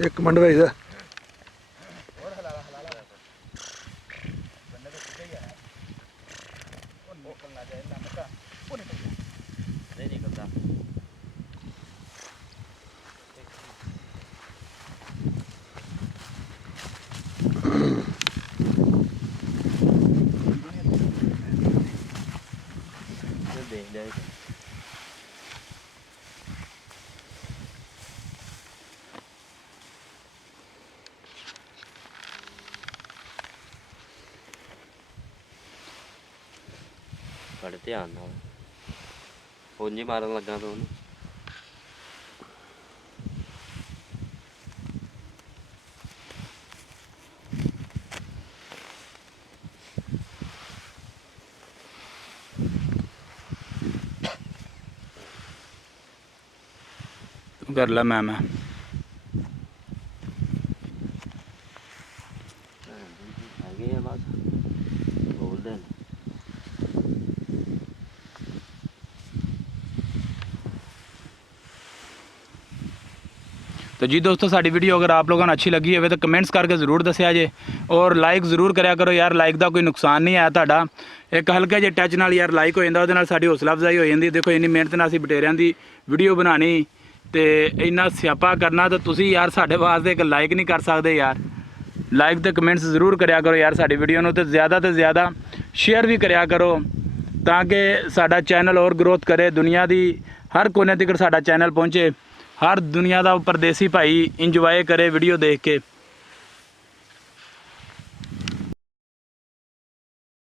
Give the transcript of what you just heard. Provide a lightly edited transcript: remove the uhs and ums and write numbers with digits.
एक मिनट भाई दा बड़े ध्यान नाल ਉਂਝ मारन लगा तो ਉਹਨੂੰ कर ला मैं ਹੈਗੇ ਆ ਬਸ ਬੋਲਦੇ ਨੇ तो जी दोस्तों साड़ी वीडियो अगर आप लोगों ने अच्छी लगी है तो कमेंट्स करके ज़रूर दसिया जे और लाइक ज़रूर करा करो यार। लाइक का कोई नुकसान नहीं है ਤੁਹਾਡਾ एक हल्के जे टच नाल यार लाइक हो जाता ਉਹਦੇ ਨਾਲ ਸਾਡੀ ਹੌਸਲਾ ਅਫਜ਼ਾਈ ਹੋ ਜਾਂਦੀ। देखो इन्नी मेहनत ਨਾਲ ਅਸੀਂ ਬਟੇਰਿਆਂ ਦੀ ਵੀਡੀਓ ਬਣਾਣੀ ਤੇ ਇੰਨਾ ਸਿਆਪਾ ਕਰਨਾ ਤੇ ਤੁਸੀਂ ਯਾਰ ਸਾਡੇ ਵਾਸਤੇ ਇੱਕ ਲਾइक नहीं कर सकते यार। लाइक ਤੇ ਕਮੈਂਟਸ ਜ਼ਰੂਰ ਕਰਿਆ ਕਰੋ ਯਾਰ ਸਾਡੀ ਵੀਡੀਓ ਨੂੰ ਤੇ ਜ਼ਿਆਦਾ ਸ਼ੇਅਰ ਵੀ ਕਰਿਆ ਕਰੋ ਤਾਂ ਕਿ ਸਾਡਾ ਚੈਨਲ ਹੋਰ ਗਰੋਥ ਕਰੇ। ਦੁਨੀਆ ਦੀ ਹਰ ਕੋਨੇ ਤੱਕ ਸਾਡਾ ਚੈਨਲ ਪਹੁੰਚੇ। हर दुनिया का परदेसी भाई इंजॉय करे वीडियो देख के।